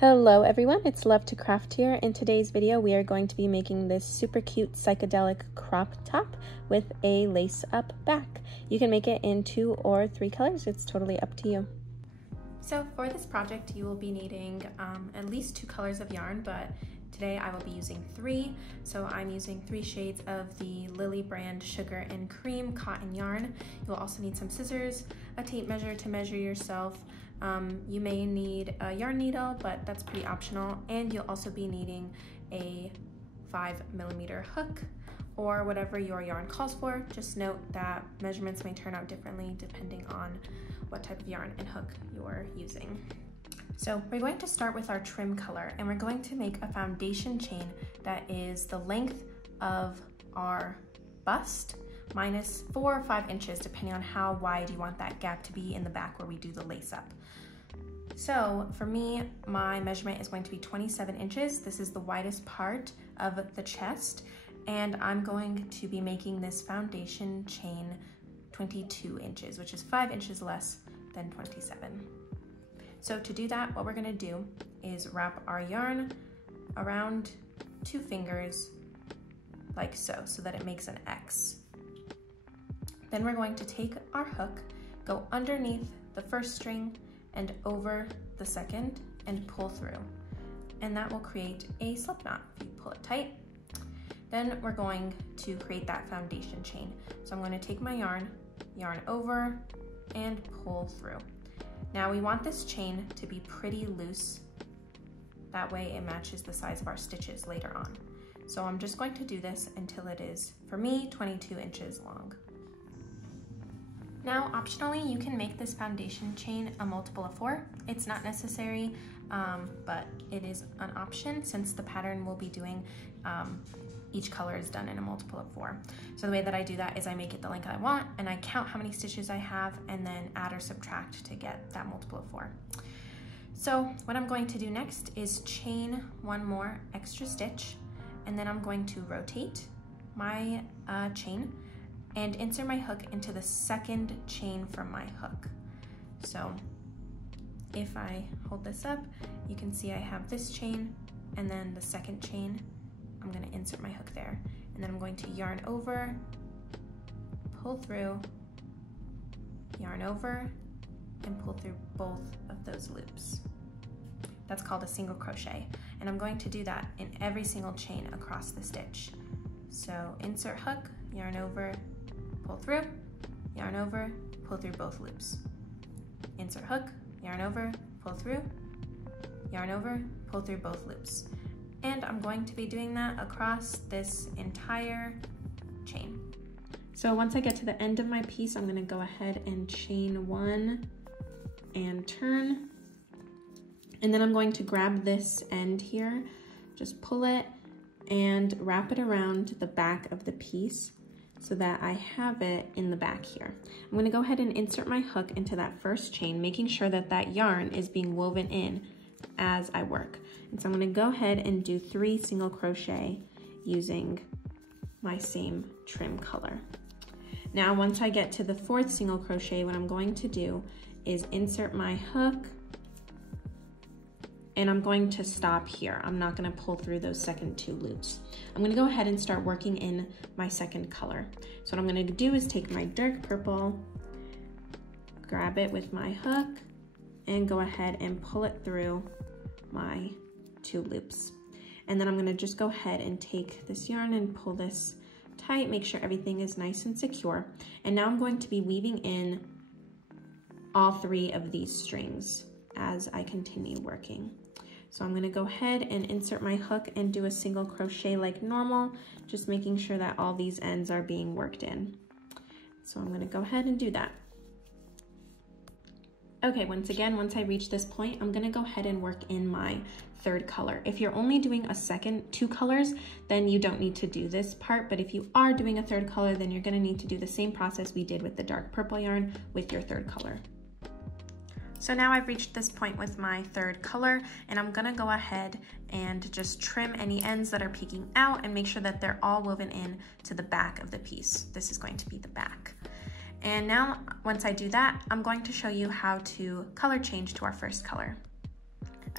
Hello everyone, it's Love to Craft here. In today's video we are going to be making this super cute psychedelic crop top with a lace up back. You can make it in 2 or 3 colors, it's totally up to you. So for this project you will be needing at least 2 colors of yarn, but today I will be using 3. So I'm using 3 shades of the Lily brand Sugar and Cream cotton yarn. You'll also need some scissors, a tape measure to measure yourself. You may need a yarn needle, but that's pretty optional. And you'll also be needing a 5mm hook or whatever your yarn calls for. Just note that measurements may turn out differently depending on what type of yarn and hook you're using. So we're going to start with our trim color, and we're going to make a foundation chain that is the length of our bust minus 4 or 5 inches, depending on how wide you want that gap to be in the back where we do the lace up. So for me, my measurement is going to be 27 inches. This is the widest part of the chest, and I'm going to be making this foundation chain 22 inches, which is 5 inches less than 27. So to do that, what we're gonna do is wrap our yarn around 2 fingers like so that it makes an X. Then we're going to take our hook, go underneath the first string and over the second and pull through. And that will create a slip knot if you pull it tight. Then we're going to create that foundation chain. So I'm going to take my yarn over and pull through. Now we want this chain to be pretty loose. That way it matches the size of our stitches later on. So I'm just going to do this until it is, for me, 22 inches long. Now, optionally, you can make this foundation chain a multiple of 4. It's not necessary, but it is an option since the pattern we'll be doing, each color is done in a multiple of 4. So the way that I do that is I make it the length I want and I count how many stitches I have and then add or subtract to get that multiple of 4. So what I'm going to do next is chain 1 more extra stitch, and then I'm going to rotate my chain and insert my hook into the second chain from my hook. So if I hold this up, you can see I have this chain and then the second chain. I'm going to insert my hook there, and then I'm going to yarn over, pull through, yarn over, and pull through both of those loops. That's called a single crochet, and I'm going to do that in every single chain across the stitch. So insert hook, yarn over, pull through, yarn over, pull through both loops. Insert hook, yarn over, pull through, yarn over, pull through both loops. And I'm going to be doing that across this entire chain. So once I get to the end of my piece, I'm gonna go ahead and chain 1 and turn. And then I'm going to grab this end here, just pull it and wrap it around the back of the piece so that I have it in the back here. I'm gonna go ahead and insert my hook into that first chain, making sure that that yarn is being woven in as I work. And so I'm going to go ahead and do 3 single crochet using my same trim color. Now once I get to the 4th single crochet, what I'm going to do is insert my hook, and I'm going to stop here. I'm not going to pull through those second 2 loops. I'm going to go ahead and start working in my second color. So what I'm going to do is take my dark purple, grab it with my hook, and go ahead and pull it through my 2 loops. And then I'm gonna just go ahead and take this yarn and pull this tight, make sure everything is nice and secure. And now I'm going to be weaving in all 3 of these strings as I continue working. So I'm gonna go ahead and insert my hook and do a single crochet like normal, just making sure that all these ends are being worked in. So I'm gonna go ahead and do that. Okay, once I reach this point, I'm gonna go ahead and work in my 3rd color. If you're only doing a second 2 colors, then you don't need to do this part, but if you are doing a 3rd color, then you're gonna need to do the same process we did with the dark purple yarn with your 3rd color. So now I've reached this point with my 3rd color, and I'm gonna go ahead and just trim any ends that are peeking out and make sure that they're all woven in to the back of the piece. This is going to be the back. And now, once I do that, I'm going to show you how to color change to our 1st color.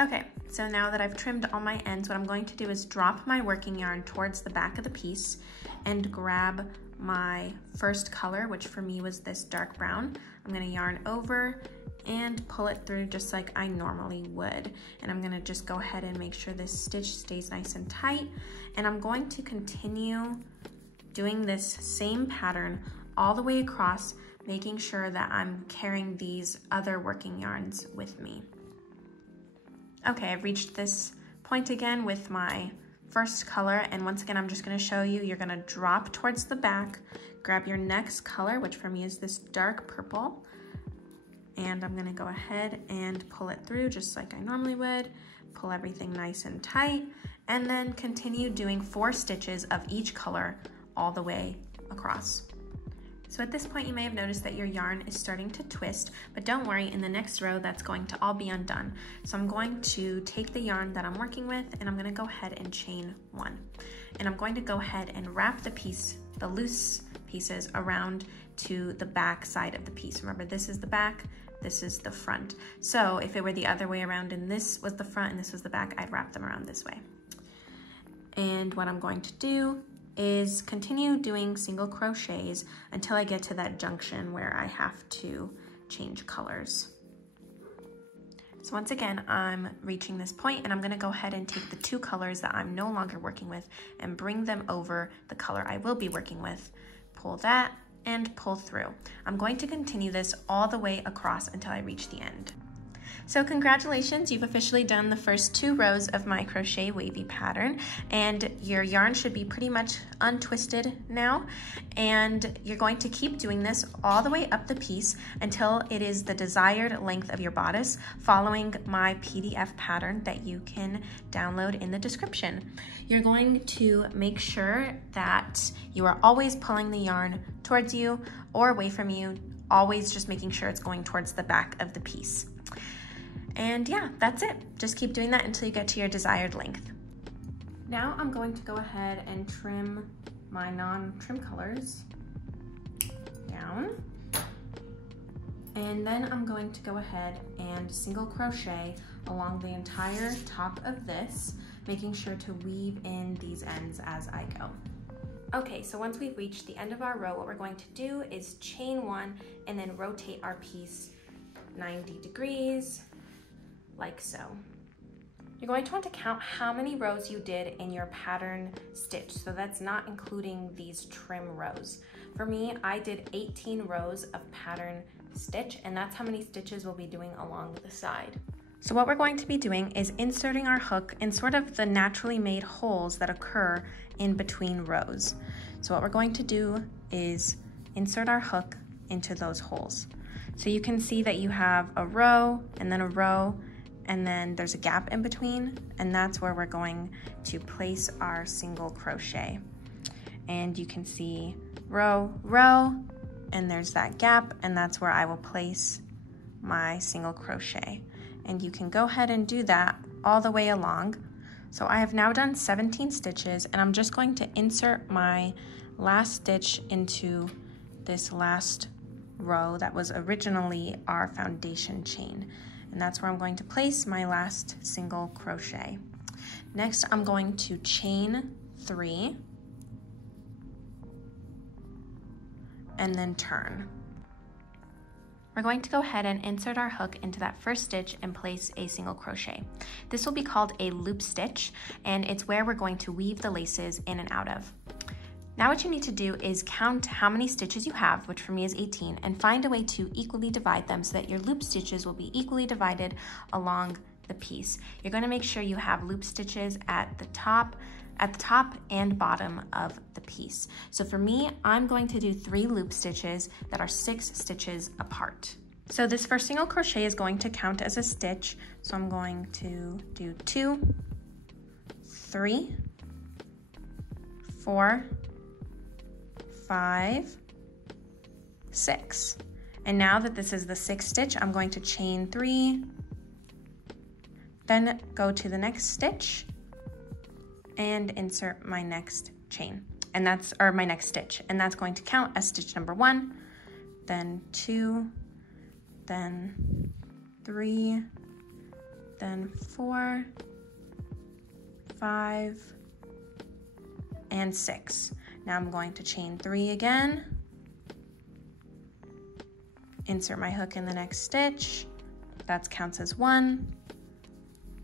Okay, so now that I've trimmed all my ends, what I'm going to do is drop my working yarn towards the back of the piece and grab my first color, which for me was this dark brown. I'm gonna yarn over and pull it through just like I normally would. And I'm gonna just go ahead and make sure this stitch stays nice and tight. And I'm going to continue doing this same pattern all the way across, making sure that I'm carrying these other working yarns with me. Okay, I've reached this point again with my first color, and once again, I'm just gonna show you, you're gonna drop towards the back, grab your next color, which for me is this dark purple, and I'm gonna go ahead and pull it through just like I normally would, pull everything nice and tight, and then continue doing 4 stitches of each color all the way across. So at this point, you may have noticed that your yarn is starting to twist, but don't worry, in the next row, that's going to all be undone. So I'm going to take the yarn that I'm working with, and I'm gonna go ahead and chain 1. And I'm going to go ahead and wrap the piece, the loose pieces, around to the back side of the piece. Remember, this is the back, this is the front. So if it were the other way around and this was the front and this was the back, I'd wrap them around this way. And what I'm going to do is continue doing single crochets until I get to that junction where I have to change colors. So once again, I'm reaching this point, and I'm gonna go ahead and take the 2 colors that I'm no longer working with and bring them over the color I will be working with. Pull that and pull through. I'm going to continue this all the way across until I reach the end. So congratulations, you've officially done the first 2 rows of my Crochet Wavy pattern, and your yarn should be pretty much untwisted now. And you're going to keep doing this all the way up the piece until it is the desired length of your bodice, following my PDF pattern that you can download in the description. You're going to make sure that you are always pulling the yarn towards you or away from you, always just making sure it's going towards the back of the piece. And yeah, that's it. Just keep doing that until you get to your desired length. Now I'm going to go ahead and trim my non-trim colors down. And then I'm going to go ahead and single crochet along the entire top of this, making sure to weave in these ends as I go. Okay, so once we've reached the end of our row, what we're going to do is chain 1 and then rotate our piece 90 degrees, like so. You're going to want to count how many rows you did in your pattern stitch, so that's not including these trim rows. For me, I did 18 rows of pattern stitch, and that's how many stitches we'll be doing along the side. So what we're going to be doing is inserting our hook in sort of the naturally made holes that occur in between rows. So what we're going to do is insert our hook into those holes. So you can see that you have a row and then a row, and then there's a gap in between, and that's where we're going to place our single crochet. And you can see row, row, and there's that gap, and that's where I will place my single crochet. And you can go ahead and do that all the way along. So I have now done 17 stitches, and I'm just going to insert my last stitch into this last row that was originally our foundation chain. And that's where I'm going to place my last single crochet. Next, I'm going to chain 3 and then turn. We're going to go ahead and insert our hook into that first stitch and place a single crochet. This will be called a loop stitch, and it's where we're going to weave the laces in and out of. Now what you need to do is count how many stitches you have, which for me is 18, and find a way to equally divide them so that your loop stitches will be equally divided along the piece. You're going to make sure you have loop stitches at the top and bottom of the piece. So for me, I'm going to do 3 loop stitches that are 6 stitches apart. So this first single crochet is going to count as a stitch. So I'm going to do 2, 3, 4, 5, 6. And now that this is the 6th stitch, I'm going to chain 3, then go to the next stitch and insert my next chain. And that's, or my next stitch. And that's going to count as stitch number 1, then 2, then 3, then 4, 5, and 6. Now I'm going to chain 3 again, insert my hook in the next stitch. That counts as 1,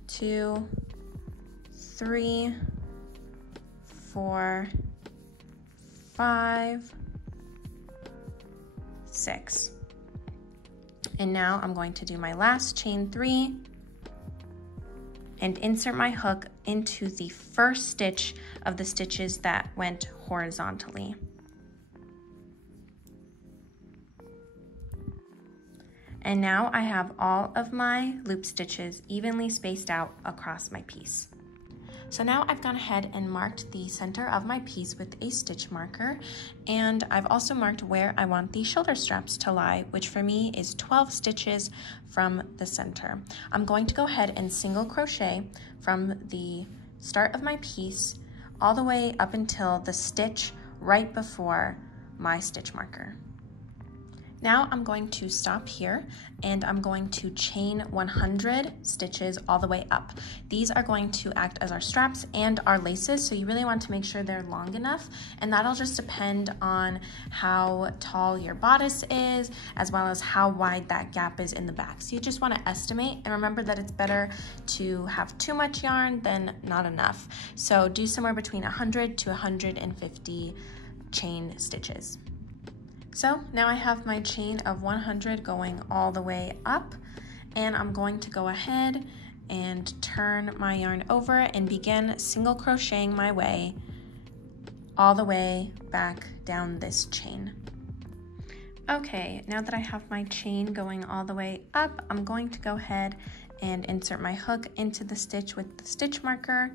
2, 3, 4, 5, 6. And now I'm going to do my last chain 3 and insert my hook into the first stitch of the stitches that went horizontally. And now I have all of my loop stitches evenly spaced out across my piece. So now I've gone ahead and marked the center of my piece with a stitch marker, and I've also marked where I want the shoulder straps to lie, which for me is 12 stitches from the center. I'm going to go ahead and single crochet from the start of my piece all the way up until the stitch right before my stitch marker. Now I'm going to stop here and I'm going to chain 100 stitches all the way up. These are going to act as our straps and our laces, so you really want to make sure they're long enough, and that'll just depend on how tall your bodice is as well as how wide that gap is in the back. So you just want to estimate, and remember that it's better to have too much yarn than not enough. So do somewhere between 100 to 150 chain stitches. So now I have my chain of 100 going all the way up, and I'm going to go ahead and turn my yarn over and begin single crocheting my way all the way back down this chain. Okay, now that I have my chain going all the way up, I'm going to go ahead and insert my hook into the stitch with the stitch marker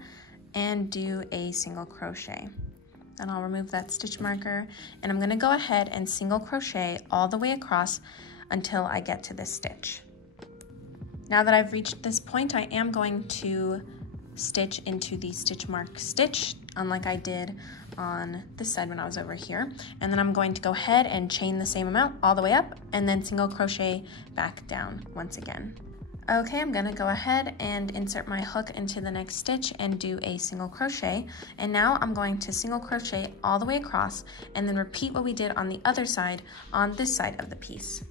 and do a single crochet. And I'll remove that stitch marker, and I'm going to go ahead and single crochet all the way across until I get to this stitch. Now that I've reached this point, I am going to stitch into the stitch mark stitch, unlike I did on this side when I was over here. And then I'm going to go ahead and chain the same amount all the way up and then single crochet back down once again. Okay, I'm gonna go ahead and insert my hook into the next stitch and do a single crochet. And now I'm going to single crochet all the way across and then repeat what we did on the other side on this side of the piece.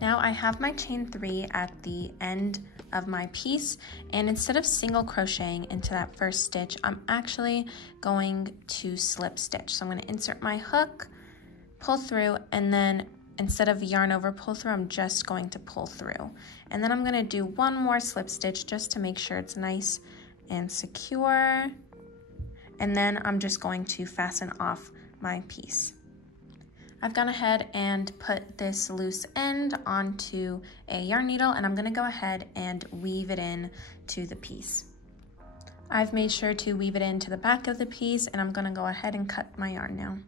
Now I have my chain 3 at the end of my piece, and instead of single crocheting into that first stitch, I'm actually going to slip stitch. So I'm going to insert my hook, pull through, and then instead of yarn over pull through, I'm just going to pull through. And then I'm going to do one more slip stitch just to make sure it's nice and secure. And then I'm just going to fasten off my piece. I've gone ahead and put this loose end onto a yarn needle, and I'm going to go ahead and weave it in to the piece. I've made sure to weave it into the back of the piece, and I'm going to go ahead and cut my yarn now.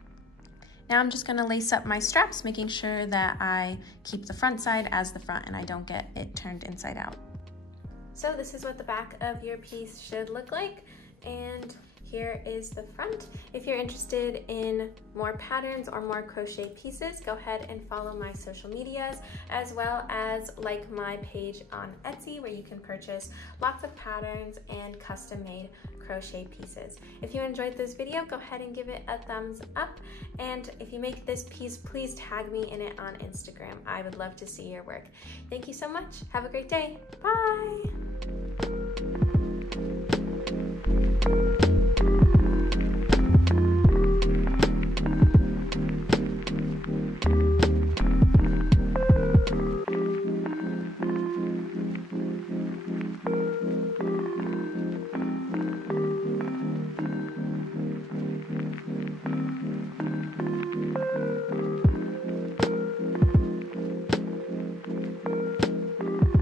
Now I'm just going to lace up my straps, making sure that I keep the front side as the front and I don't get it turned inside out. So this is what the back of your piece should look like, and here is the front. If you're interested in more patterns or more crochet pieces, go ahead and follow my social medias, as well as like my page on Etsy, where you can purchase lots of patterns and custom made crochet pieces. If you enjoyed this video, go ahead and give it a thumbs up. And if you make this piece, please tag me in it on Instagram. I would love to see your work. Thank you so much. Have a great day. Bye.